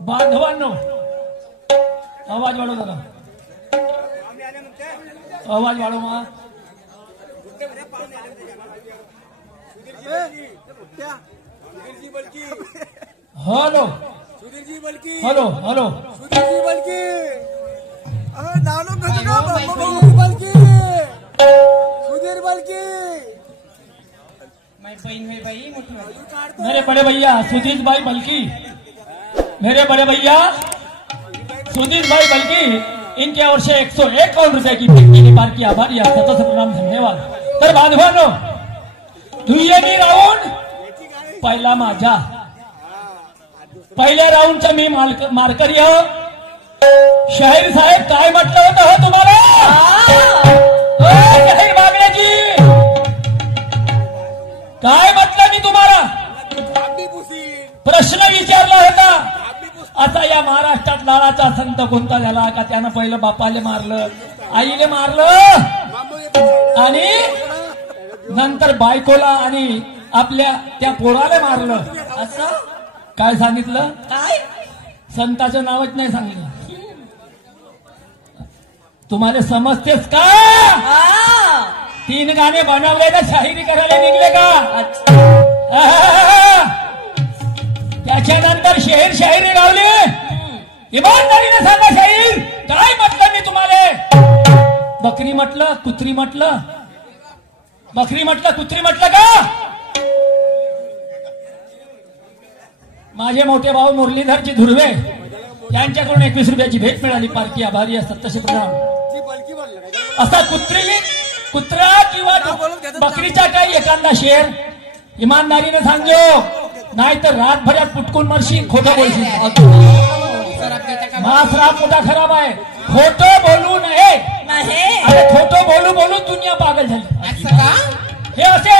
बांधवांनो आवाज वाढव दादा, आवाज वाढव मा. हॅलो हॅलो हॅलो मेरे बड़े भैया सुधीर भाई बल्कि, मेरे बड़े भैया सुधीर भाई बल्कि इनके ओर से 101 करोड़ रुपए की पिक्की पार की आभारी असतो प्रणाम धन्यवाद. तर बांधवांनो दुय्यमी राऊंड पहिला माझा, पहिल्या राऊंडचा मी मार्करी हो. शाहीर साहेब काय म्हटलं होतं हो तुम्हाला? शाहीर बागड्याची काय म्हटलं मी तुम्हाला? प्रश्न विचारला होता. आता या महाराष्ट्रात लाडाचा संत कोणता झाला का? त्यानं पहिलं बापाले मारलं, आईले मारलं आणि नंतर बायकोला आणि आपल्या त्या पोराला मारलं. असं काय सांगितलं? काय संताचं नावच नाही सांगितलं. तुम्हाला समजतेस का? 3 गाणे बनवले ना शाहिरी करायला निघले का? त्याच्यानंतर शेर शाहिरी गावली. इमानदारीने सांगा शाहीर काय म्हटलं मी तुम्हाला? बकरी म्हटलं, कुत्री म्हटलं, बकरी म्हटलं, कुत्री म्हटलं का? माझे मोठे भाऊ मुरलीधरजी धुर्वे यांच्याकडून 21 रुपयाची भेट मिळाली. पारखी आभारी असतात तसे प्रणाम. असा कुत्रा किंवा बकरीचा काही एखादा शेर इमानदारीने सांगो, नाही तर रातभरात पुटकून मरशी. खोटं बोलशील. मासरा मोठा खराब आहे. खोटं बोलू नये. अरे खोटं बोलू बोलू दुनिया पागल झाली. हे असे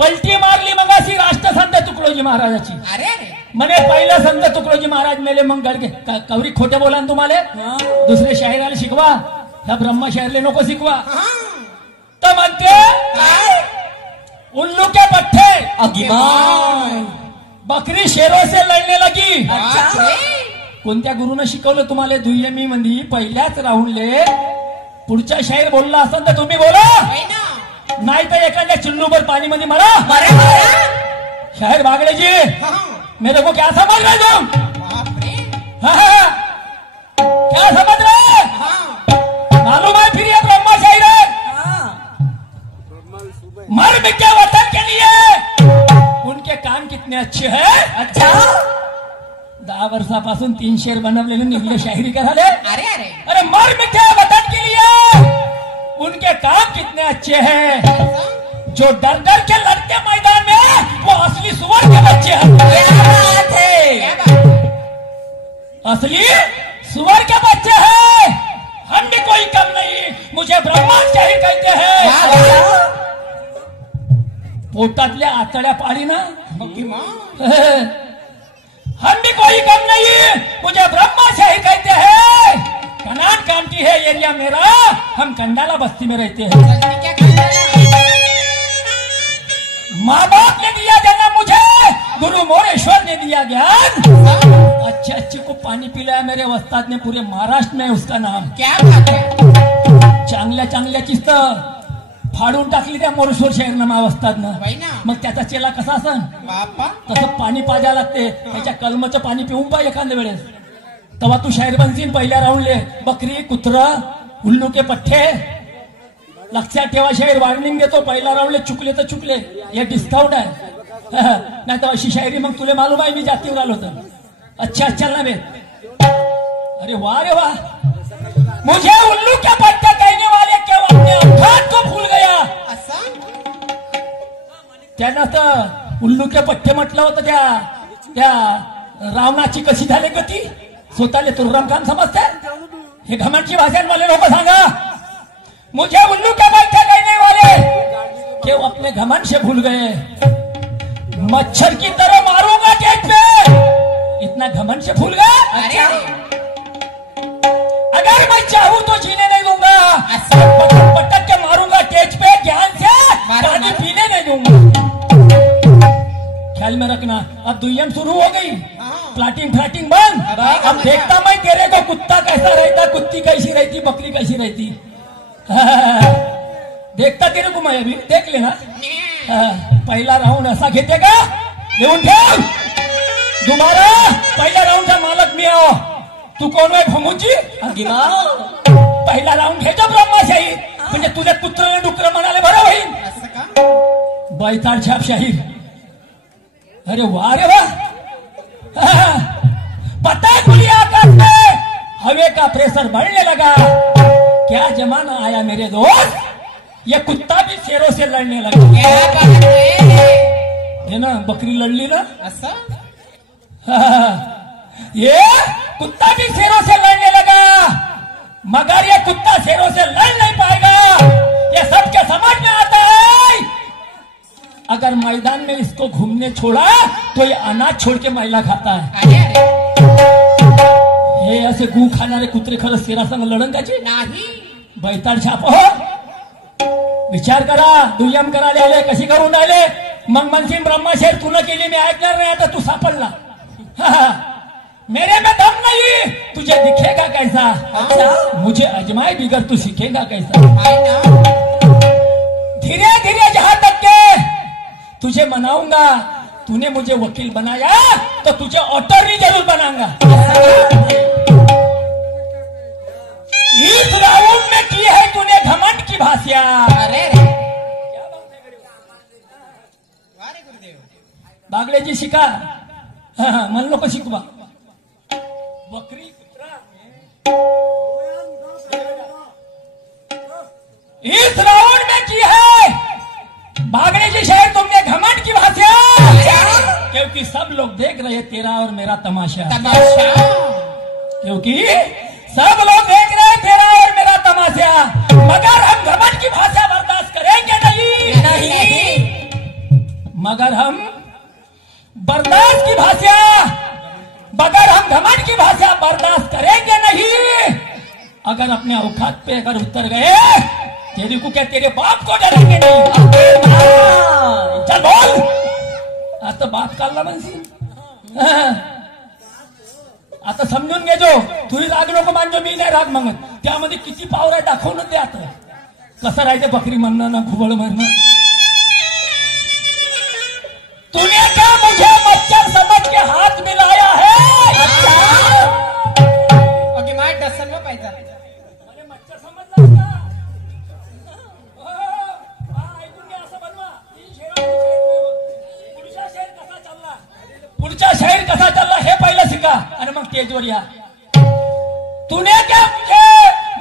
पलटी मारली मग अशी राष्ट्रसंत तुकडोजी महाराजाची. म्हणे पहिलं संत तुकडोजी महाराज मेले मग गडगे कवरी खोटे बोला ना तुम्हाला. दुसरे शाहिराला शिकवा, ह्या ब्रह्मशाहीरले नको शिकवा. तर म्हणते उल्लू के पट्टे बकरी शेरों से लढणे लगी. कोणत्या गुरुनं शिकवलं तुम्हाला? दुय्यमी मध्ये पहिल्याच राऊंडले पुढच्या शाहीर बोलला असेल तर तुम्ही बोला, नाही तर एखाद्या चिल्लूभर पाणी मध्ये मरा. शाहीर बागड़े जी मेरे को क्या समझ रहे तुम? क्या समझ रहे? मालूम है फिर ये ब्रह्मा शाहीर है. मर मिटे वतन के लिए उनके काम कितने अच्छे हैं. अच्छा 10 वर्षापासून 3 शेर बनवलेले निघले शाहिरी कराले. अरे मर मिटे वतन के लिए उनके काम कितने अच्छे हैं. जो डर डर के लड़ते मैदान में वो असली सुअर के बच्चे हैं. असली सुअर के बच्चे हैं. हम भी कोई कम नहीं. मुझे ब्रह्मा शाहीर कहते हैं. पोटातल्या आतड्या पाडी ना. हम भी कोई कम नहीं. मुझे ब्रह्मा शाहीर कहते हैं. कनान कामटी है एरिया मेरा. हम कंडाला बस्ती में रहते हैं. माँ बाप ने दिया जन्म मुझे, गुरु मोरेश्वर ने दिया ज्ञान. अच्छे को पानी पिलाया मेरे वस्ताद ने पूरे महाराष्ट्र में. उसका नाम क्या बात है. चांगल्या किस्त फाडून टाकली त्या मोरेश्वर शाहीरनामा वस्तादनं. मग त्याचा चेला कसा असन तसं पाणी पाजा लागते. त्याच्या कलमचं पाणी पिऊन पाहिजे एखाद्या वेळेस. तेव्हा तू शाहीर बनशील. पहिल्या राऊंडले बकरी कुत्रा उल्लू के पठ्ठे. लक्षात ठेवा शाहीर वॉर्निंग देतो. पहिल्या राऊंडले चुकले तर चुकले, हे डिस्काउंट आहे. नाही तर अशी शायरी मग तुला मालूम आहे मी जातीवर आलो होतं. अच्छा चलना बे. अरे वाह रे वाह. मुझे उल्लू के पट्टे कहने वाले क्यों अपने अवधान को भूल गया. त्यानं तर उल्लू के पट्टे म्हटलं होतं. त्या रावणाची कशी झाली गती. स्वतःले तुर्रम काम समजते. हे घमंडची भाषा मला लोक सांगा. मुझे उल्लू के पट्टे कहने वाले क्यों अपने घमंड से भूल गए. मच्छर की तरह मारूंगा गेट पे. इतना घमंड से भूल गए. अगर मैं चाहूं तो जीने नहीं दूंगा. पटक के मारूंगा स्टेज पे ज्ञान से. पानी पीने नहीं दूंगा. ख्याल में रखना। अब दुयम शुरू हो गई, प्लाटिंग फ्लाटिंग बंद। अब देखता मैं तेरे को कुत्ता कैसा रहता, कुत्ती कैसी रहती, बकरी कैसी रहती। देखता तेरे को मैं, अभी देख लेना। पहिला राउंड असा घेतेगा, देऊन ठेव। तुम्हारा पहिल्या राऊंडचा मालक मी आहो, तू कोण आहे फमुची? पहिला राऊंड घ्यायचा ब्रह्माशाही, म्हणजे तुझ्या कुत्र डुकर म्हणाले बरं होईल। बैताळ छाप शाहीर, अरे वाह रे वाह। पता है खुली आकाश में हवे का प्रेशर बढ़ने लगा, क्या जमाना आया मेरे दोस्त, ये कुत्ता भी शेरों से लड़ने लगा। है ना, बकरी लड़ली ना, ये कुत्ता भी शेरों से लड़ने लगा, मगर ये कुत्ता शेरों से लड़ नहीं पाएगा, ये सबके समझ में आता है। अगर मैदान में इसको घूमने छोड़ा तो ये अनाज छोड़ के मैला खाता है। हे असे गू खाणारे कुत्रे खरंच शेरा संग लढन त्याची नाही। बैताळ छाप हो, विचार करा, दुय्यम करायला आले, कशी करून राहिले। मग मनसिंग ब्रह्माशेर तुला केली, मी ऐकणार नाही, आता तू सापडला। मेरे में दम नहीं, तुझे दिखेगा कैसा, मुझे अजमाए बिगर तू सीखेगा कैसा। धीरे धीरे जहां तक के तुझे मनाऊंगा, तूने मुझे वकील बनाया तो तुझे अटॉर्नी जरूर बनाऊंगा। इस राउंड में की है तूने घमंड की भाषा। बागड़ेजी शिका, मन नको शिकवा। बकरी कुत्रा, इस राउंड में की है भागने की शहर तुमने घमंड की भाषा, क्योंकि सब लोग देख रहे तेरा और मेरा तमाशा। क्योंकि सब लोग देख रहे हैं तेरा और मेरा तमाशा, मगर हम घमंड की भाषा बर्दाश्त करेंगे नहीं। मगर हम बर्दाश्त की भाषा, मगर हम घमंड की भाषा बर्दाश्त करेंगे नहीं। अगर अपने औकात पे अगर उतर गए, तेरी को क्या तेरे बाप को डरेंगे नहीं। चल बोल, आता बाप काढला म्हणशील, आता समजून घे। जो तुझी राग नको मानजो, मी नाही राग मागत, त्यामध्ये किती पावर आहे दाखवून दे। आता कसं राहायचं, बकरी म्हणणं ना खुबळ मारणं। तूने क्या मुझे मच्छर समझ के हाथ मिलाया है? ओके, माय डसन में पाहिजे अरे मच्छर समजला का? ऐकून घ्या, असं बनवा। पुढचा शहर कसा चालला, पुढचा शहर कसा चालला हे पहिलं शिका, आणि मग तेजवर या। तूने क्या मुझे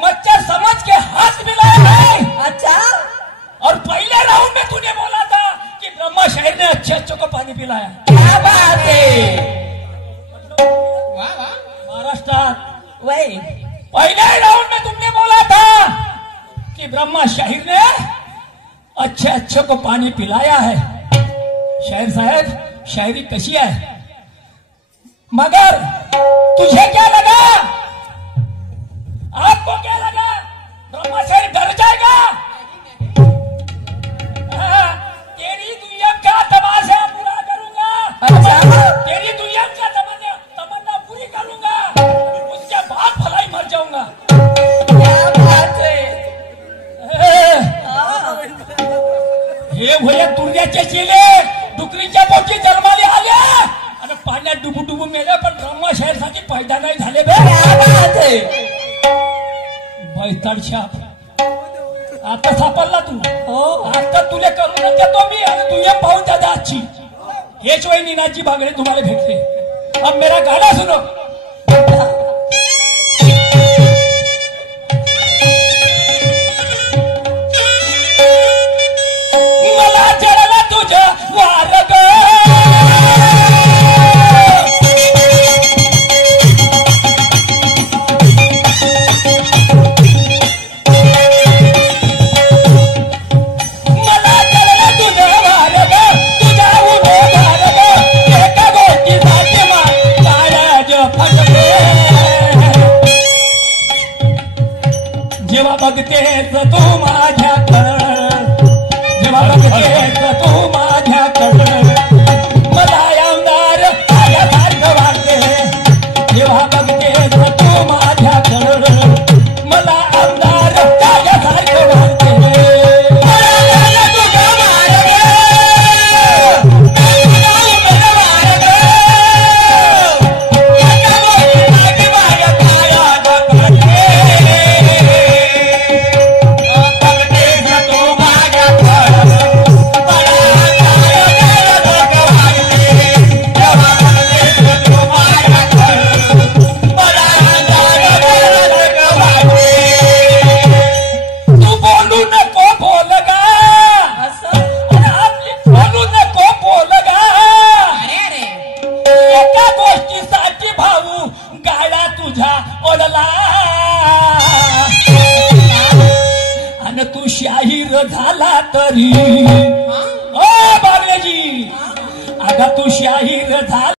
मच्छर समझ के हाथ मिलाया है? अच्छा। और पहले राउंड में तूने बोला था कि ब्रह्मा शहर ने अच्छे अच्छों को पानी पिलाया। क्या बात है, वाह वाह। महाराष्ट्रात वही पहले राउंड में तुमने बोला था कि ब्रह्मा शहर ने अच्छे अच्छों को पानी पिलाया है। शायर साहब, शायरी कशी है, मगर तुझे क्या लगा, आपको क्या लगा, ब्रह्मा शहर डर जाएगा? तेरी दुय्यम का तमाशा पूरा करूंगा। तेरी दुय्यम का तमन्ना पूरी करूंगा, उसके बाद भलाई मर जाऊंगा। क्या बात है, हे भैया तुर्याचे चिले डुकरीच्या पोटी जन्माले आले आणि पाण्यात डुबू डुबू मेले, पण ब्रह्मा शहर साठी पैदा नाही झाले। बैताळ छाप, आता सापडला तू। आता तुले करून देतो मी, आणि तू ये पाहून दादा आजची हेच वही नीनाजी बागडे तुम्हाला भेटले। अब मेरा गाना सुनो।